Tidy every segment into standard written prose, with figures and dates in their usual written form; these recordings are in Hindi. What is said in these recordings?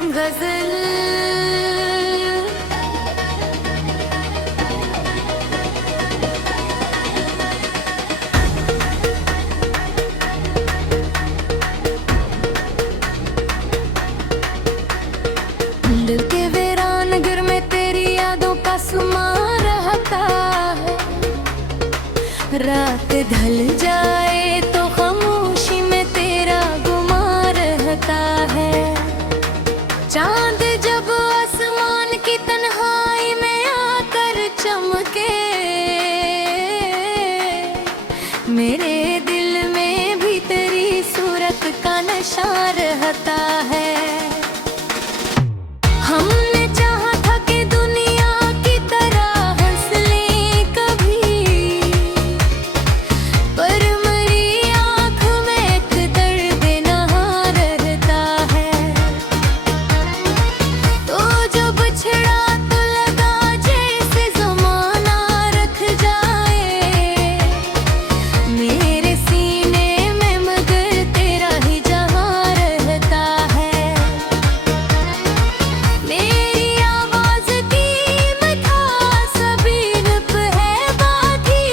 गजल दिल के वीरान घर में तेरी यादों का सुमा रहता है। रात ढल जाए तो खामोशी में तेरा गुमा रहता है। चांद जब आसमान की तन्हाई में आकर चमके, मेरे दिल में भी तेरी सूरत का नशा रहता है। हमने चाहा था कि दुनिया की तरह हंस लें कभी, पर मेरी आँख में एक दर्द नहा रहता है। तो जब छिड़ा तो लगा जैसे ज़माना रख जाए मेरे सीने में, मगर तेरा ही जहाँ रहता है। मेरी आवाज़ की मिठास अभी पे है बाकी,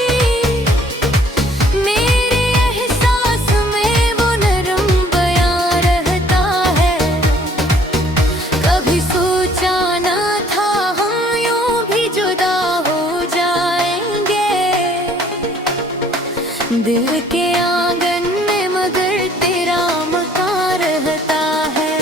मेरे एहसास में वो नरम बयां रहता है। कभी सोचा ना था हम यूं भी जुदा हो जाएंगे दिल के आंगन में, मगर तेरा मकान रहता है।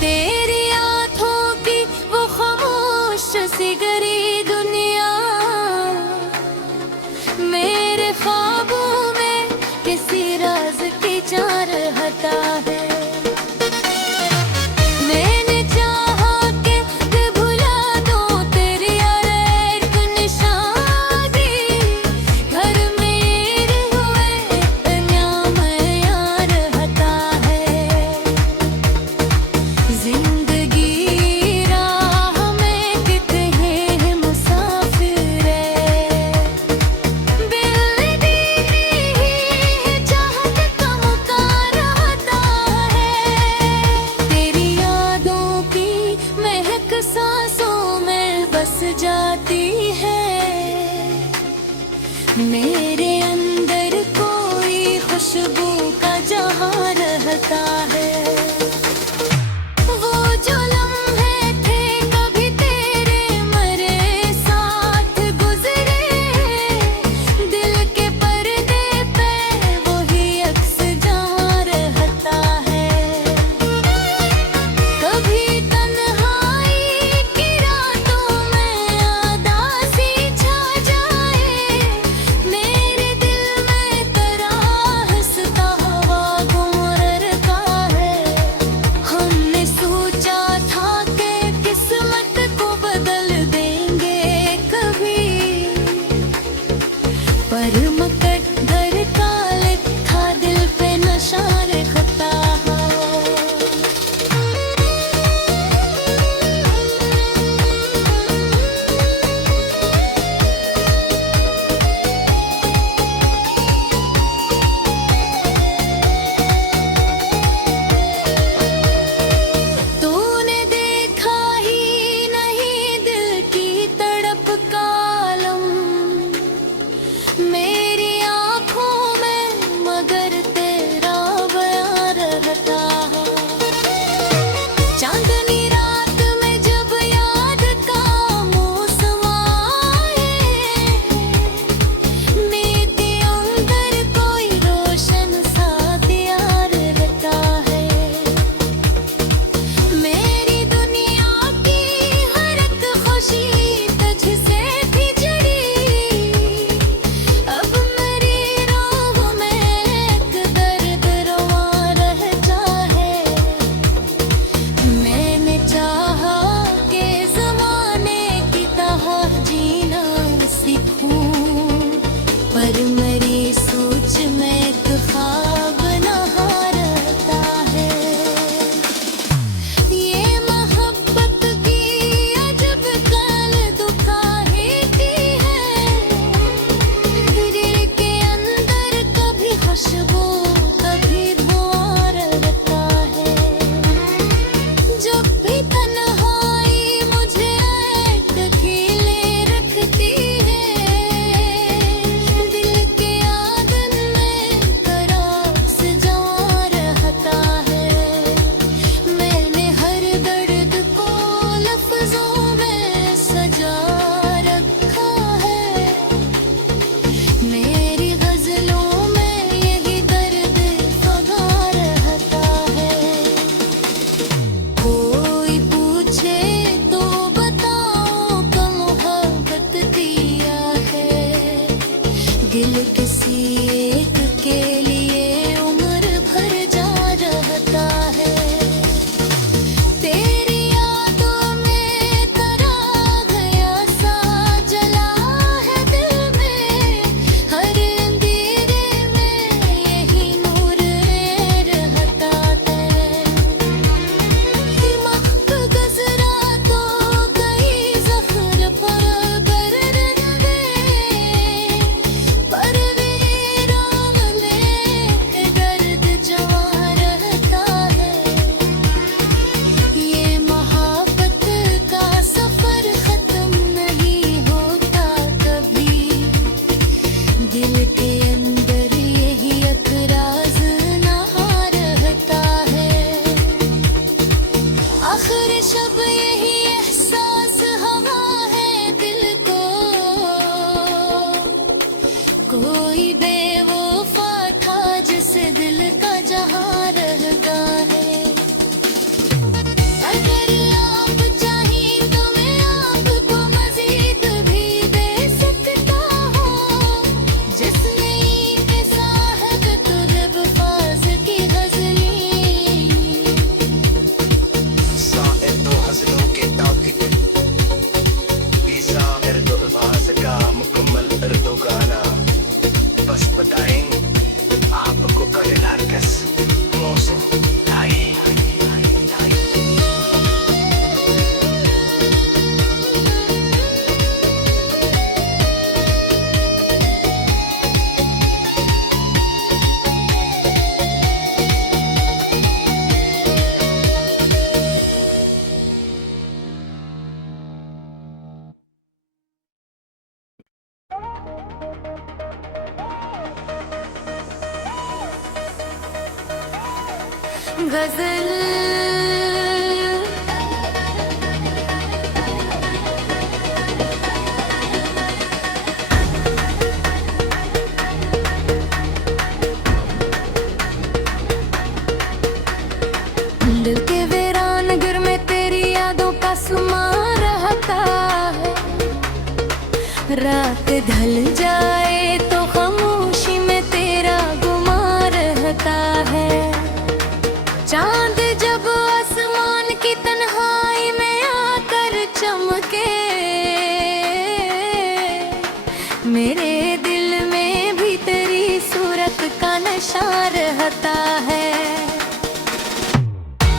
तेरी आँखों की वो खामोश सी गरी दुनिया मेरे ख्वाबों में किसी राज की चाह रहता है। मैंने चाहा कि भुला दूं तेरी हर एक निशानी, घर मेरे हुए नाम यार रहता है। जिंदगी राह में कितने मुसाफिर है, चाहत का मुकार रहता है। तेरी यादों की महक सांसों में बस जाती है, मेरे अंदर कोई खुशबू का जहां रहता है। वो जो लम्हे थे कभी तेरे मेरे साथ गुजरे, दिल के पर्दे पे वही अक्स जहाँ रहता है। कभी तन्हाई की रातों में उदासी छा जाए, मेरे दिल में तरह हंसता हवा गुमर का है। हमने सोचा था कि किस्मत को बदल देंगे कभी, पर मुकद्दर का लिखा दिल पे नशा रहता है। तूने देखा ही नहीं दिल की तड़प का आलम मेरी आँखों में, मगर तेरा बयां रहता है। चांदनी रात में जब याद का मौसम आए, नींद अंदर कोई रोशन सा दिया रहता है। मेरी दुनिया की हर एक खुशी तुझसे भी जुड़ी, अब मेरी रूह में एक दर्द रवा रहता है। मैंने चाहा कि ज़माने की तरह जीना सीखूं, पर मेरी सोच में एक ख्वाब नहा रहता है। दिल किसी एक के लिए उम्र भर जा रहता है। तेरी यादों में तरा गया सा जला है दिल में, हर अंधेरे में यही नूर रहता है। महक गजरा तो गई ज़फ़र पर बर रंगे, पर वीरान में दर्द जवां रहता है। ये मोहब्बत का सफर खत्म नहीं होता कभी, दिल के अंदर यही अकराज नहा रहता है। आखिर शब यही एहसास हवा है दिल को, कोई बेवफा था जिसे दिल का जहां रह गया है। अगर आप चाहें तो मैं आपको मजीद भी दे सकता हूँ, जिसने के साहब तुलब फाज की गजली। साहिर तो हज़लों के ताक़ी साहिर तो अल्फाज़ का मुकम्मल उर्दू गाना, बस बताएं आपको करे हरकस मौसम लाई। गजल दिल के वीरानगर में तेरी यादों का सुमा रहता है। रात ढल जाए तो खामोशी में तेरा गुमा रहता है। चांद जब आसमान की तन्हाई में आकर चमके, मेरे दिल में भी तेरी सूरत का नशा रहता है।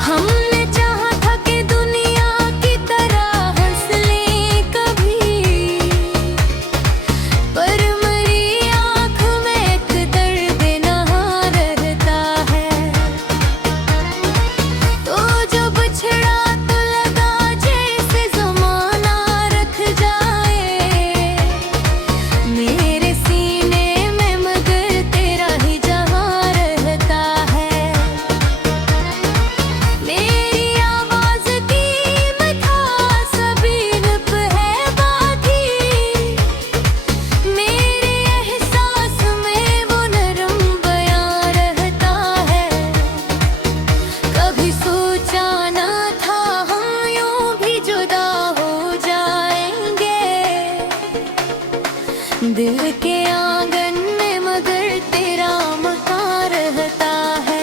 हमने चाहा था कि दुनिया की तरह हंस लें कभी, पर मेरी आँख में एक दर्द नहा रहता है। तो जब छिड़ा तो लगा जैसे ज़माना रख जाए मेरे सीने में, मगर तेरा ही जहाँ रहता है। मेरी आवाज़ की मिठास अभी रुप है बाकी, मेरे एहसास में वो नरम बयां रहता है। कभी सोचा ना था हम यूं भी जुदा हो जाएंगे, दिल के आंगन में मगर तेरा मकान रहता है।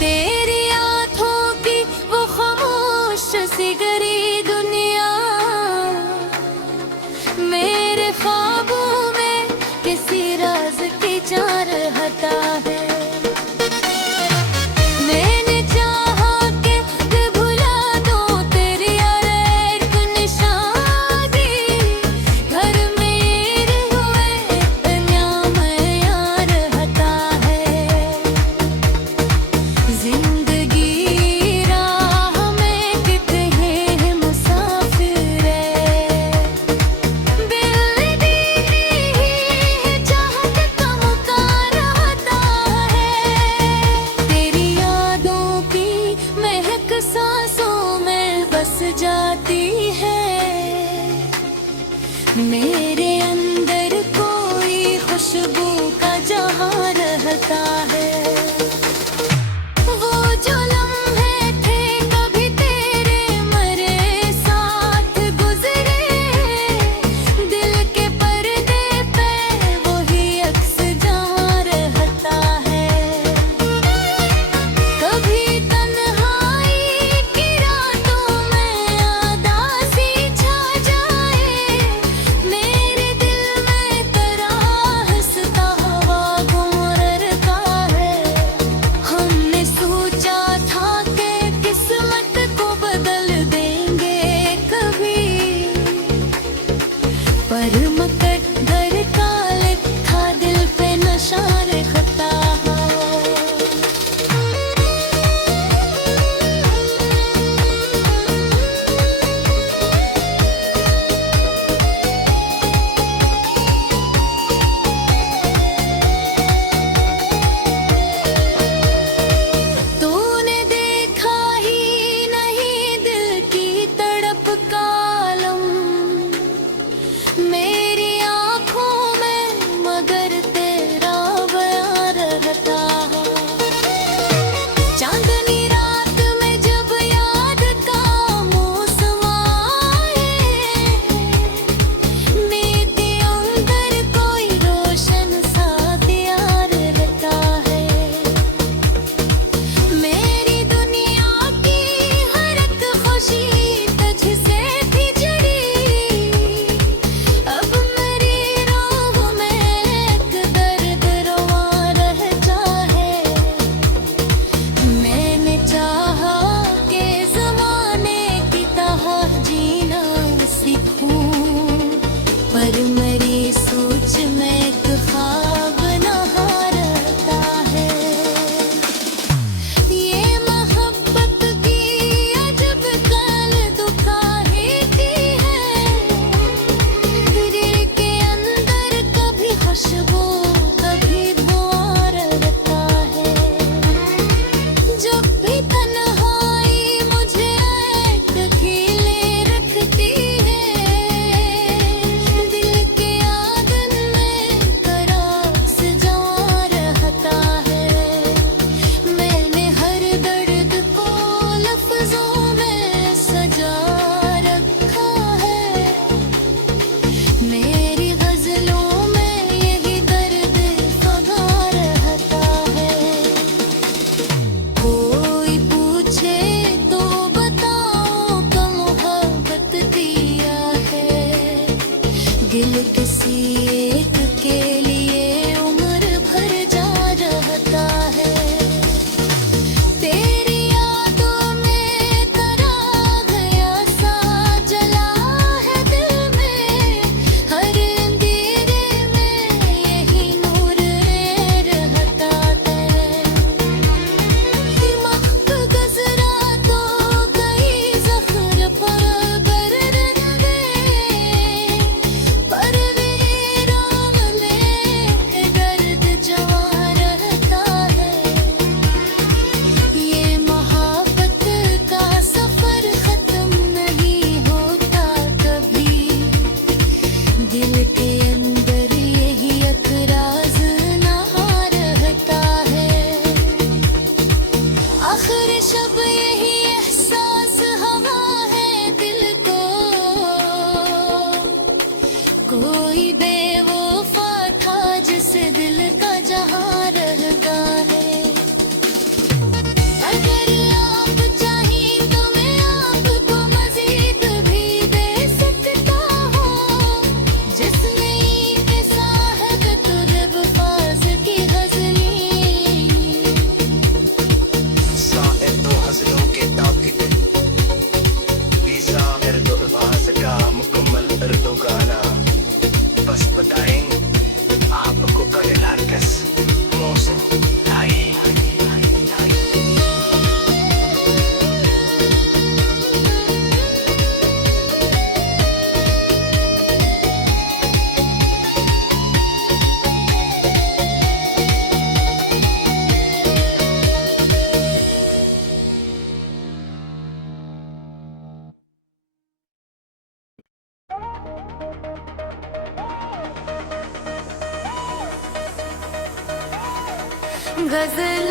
तेरी आँखों की वो खामोश सी गरी दुनिया, मेरे ख्वाबों में किसी राज की जान रहता है। मैंने चाहा कि भुला दो तेरी हर एक निशानी, घर मेरे हुए दुनिया में यार रहता है। जिंदगी राह में कितने मुसाफिर है, बिल मेरी सोच में एक ख्वाब नहा रहता है। ये मोहब्बत की अजब कल दुखाही की है। दिल के अंदर कभी खुशबू कभी धुआं रहता है। जब भी तन्हाई मुझे एक खीले रखती है। दिल के आंगन में करास जवां रहता है। मैंने हर दर्द को लफ्जों में सजा रखा है। मेरी गजलों में यही दर्द फगा रहता है। कोई पूछे तो बताओ का मोहब्बत दिया है। दिल किसी एक के लिए उम्र भर जा रहता है। तेरी यादों में तरा गया सा जला है दिल में। हर अंधेरे में यही नूर रहता है। दिमाग गुजरा तो कई ज़ख्र पर रह गए। पर वीरान में दर्द जवां रहता है। ये मोहब्बत का सफर खत्म नहीं होता कभी। दिल के अंदर यही अकराज नहा रहता है। आखिर शब यही एहसास हवा है दिल को। कोई बेवफा था जिसे दिल का जहां रहता है। अगर आप चाहें तो मैं आपको मजीद भी दे सकता हूँ। जिसमें ईद साहब तुलब फाज की गजलें। साहिर तो हज़लों के ताक़िद ज़ाहिर तो आवाज़ का मुकम्मल उर्दू गाना। बस बताएं आपको करे लारकस मौसम लाई। गजल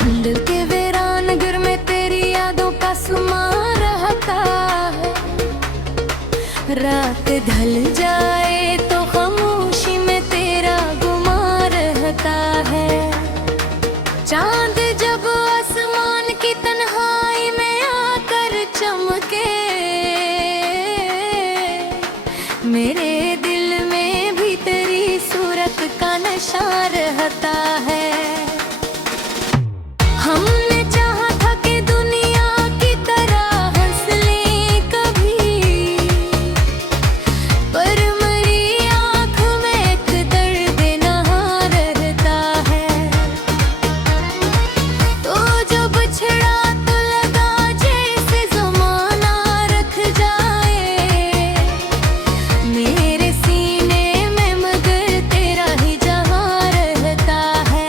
दिल के वीरान घर में तेरी यादों का सुमा रहता है। रात ढल जाए तो खामोशी में तेरा गुमा रहता है। चांद जब आसमान की तन्हाई में आकर चमके। मेरे दिल में भी तेरी सूरत का नशा रहता है। हमने चाहा था कि दुनिया की तरह हंस लें कभी। पर मेरी आँख में एक दर्द नहा रहता है। तो जो बिछड़ा तो लगा जैसे ज़माना रख जाए। मेरे सीने में मगर तेरा ही जहां रहता है।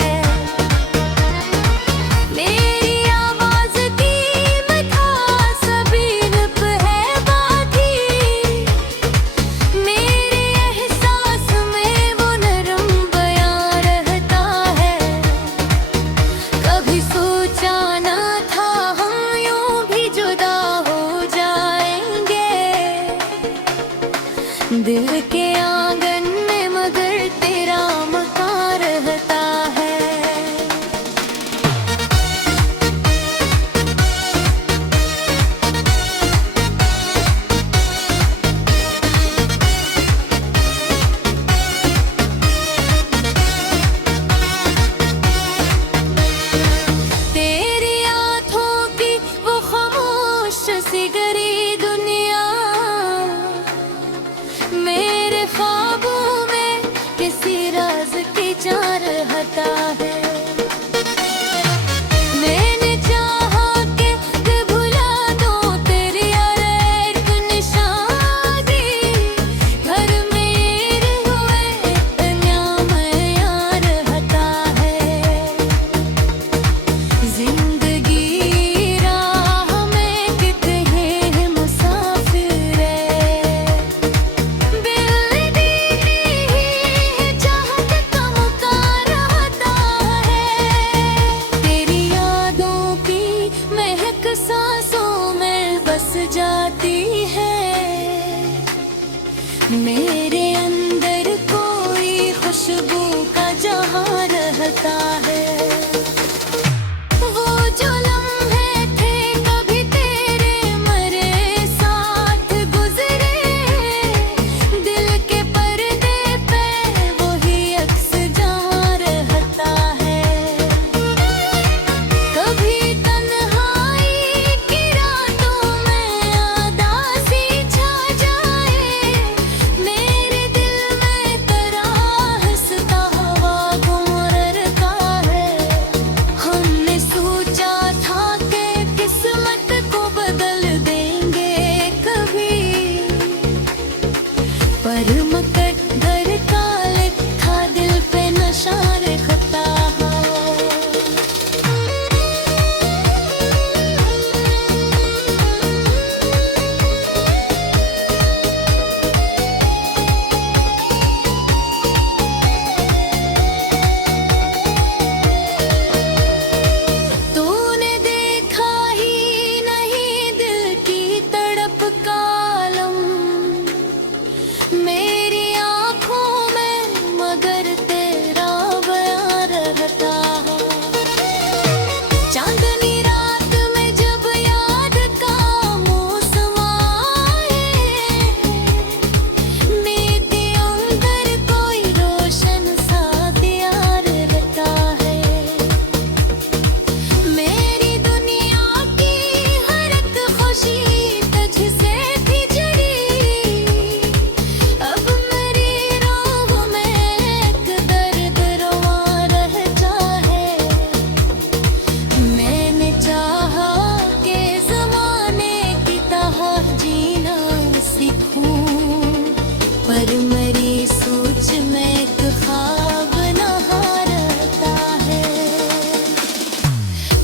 ख्वाब नहा रहता है।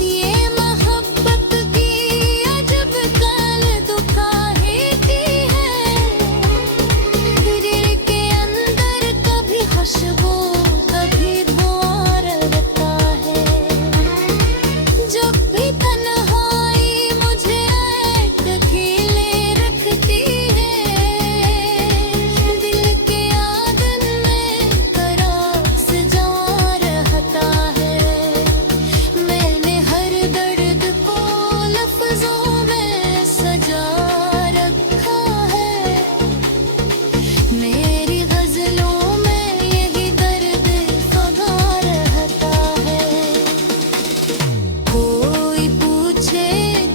ये मोहब्बत की अजब कल दुकाहे की है, दिल के अंदर कभी खुशबू कभी धुआं रहता है। जब भी तन्हाई मुझे एक अकेले रखती है, दिल के आंगन में करास जमा रहता है। मैंने हर दर्द को लफ्जों में सजा रखा है, मेरी गजलों में यही दर्द फगा रहता है। कोई पूछे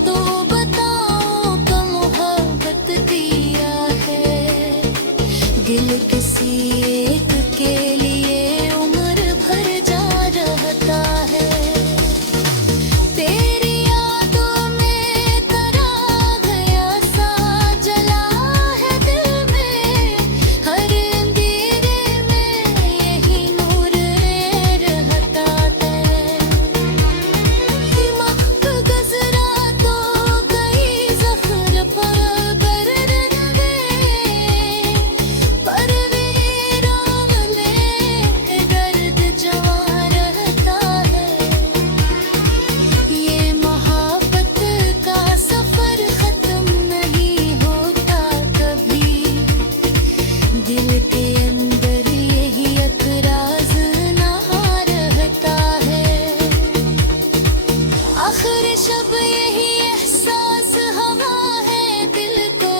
तो बताओ का मोहब्बत किया है, दिल किसी एक के लिए उम्र भर जा रहता है। तेरी यादों में करा गया सा जला है दिल में, हर अंधेरे में यही नूर रहता है। महक गजरा तो कई ज़ख्र पर कर गए, पर वीरान में दर्द जमा रहता है। ये मोहब्बत का सफर खत्म नहीं होता कभी, दिल के अंदर यही अतराज नहा रहता है। आखिर शब यही एहसास हवा है दिल को,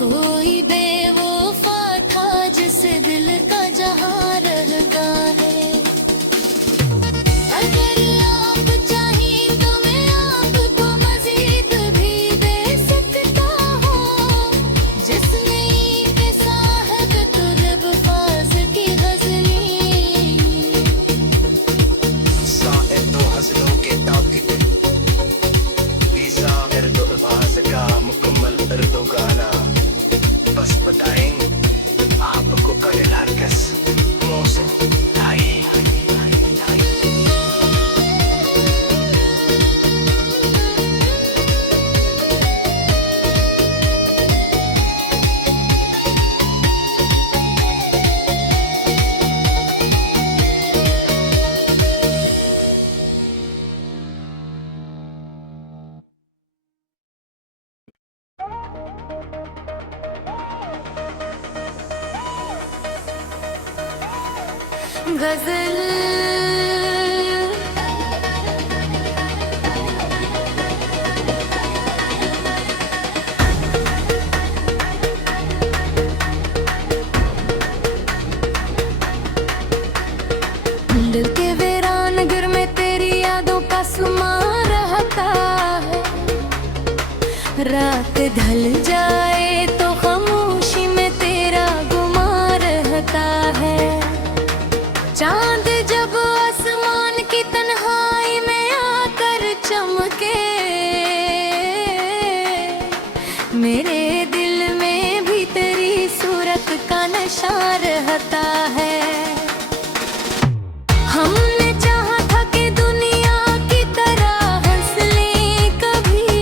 कोई बेवफा था जिस दिल का जहां रह गया है। अगर आप चाहें तो मैं आपको मजीद भी दे सकता हूँ, जिसमें ईद साहब तुलब फाज की गजलें। साए तो हज़लों के ताक़िद वीज़ा दर्द आवाज़ का मुकम्मल दर्दो गाना, बस बताएं आपको कल हरकस मौसम लाई। गजल दिल के वीरान घर में तेरी यादों का सुमा रहता है। रात ढल जाए तो खामोशी में तेरा गुमा रहता है। चांद जब आसमान की तन्हाई में आकर चमके, मेरे दिल में भी तेरी सूरत का नशा रहता है। हमने चाहा था कि दुनिया की तरह हंस लें कभी,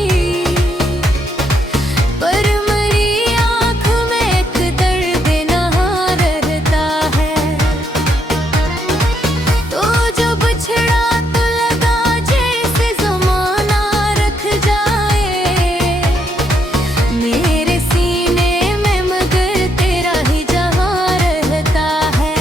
पर मेरी आँख में एक दर्द नहा रहता है। तो जब छिड़ा तो लगा जैसे ज़माना रख जाए, मेरे सीने में मगर तेरा ही जहां रहता है।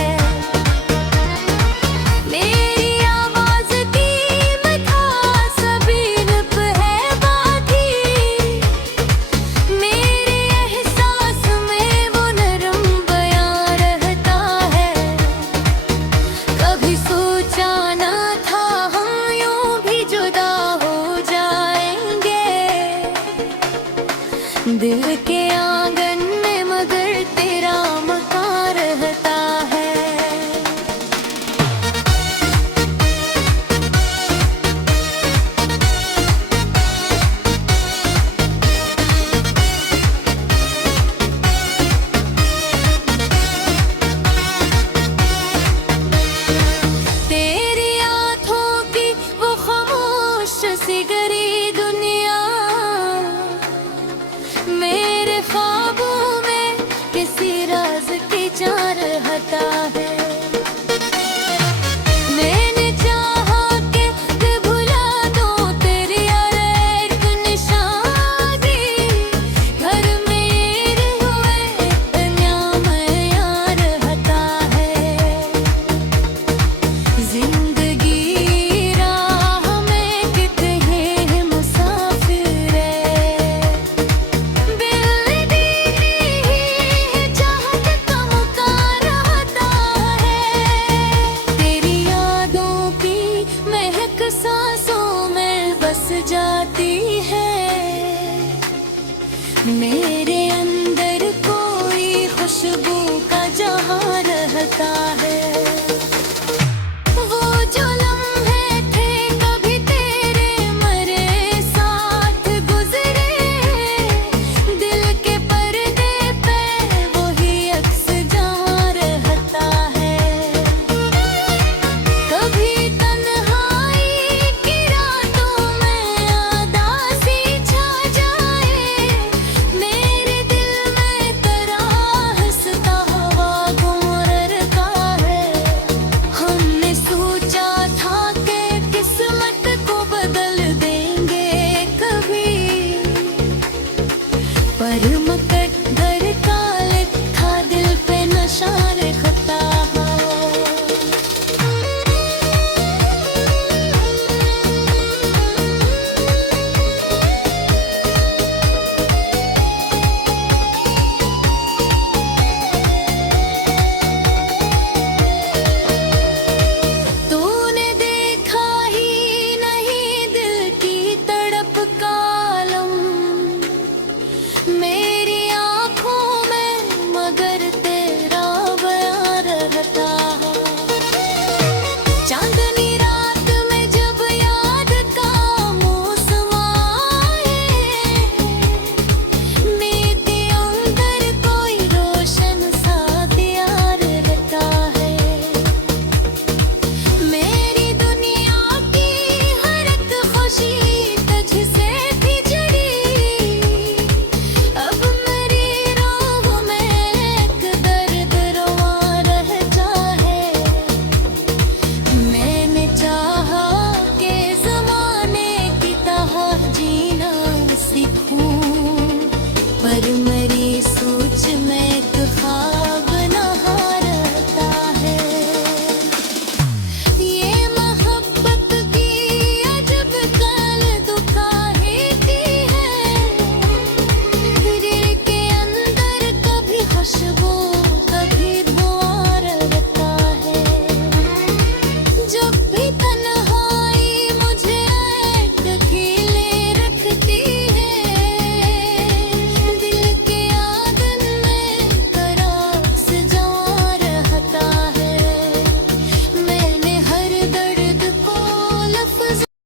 रहता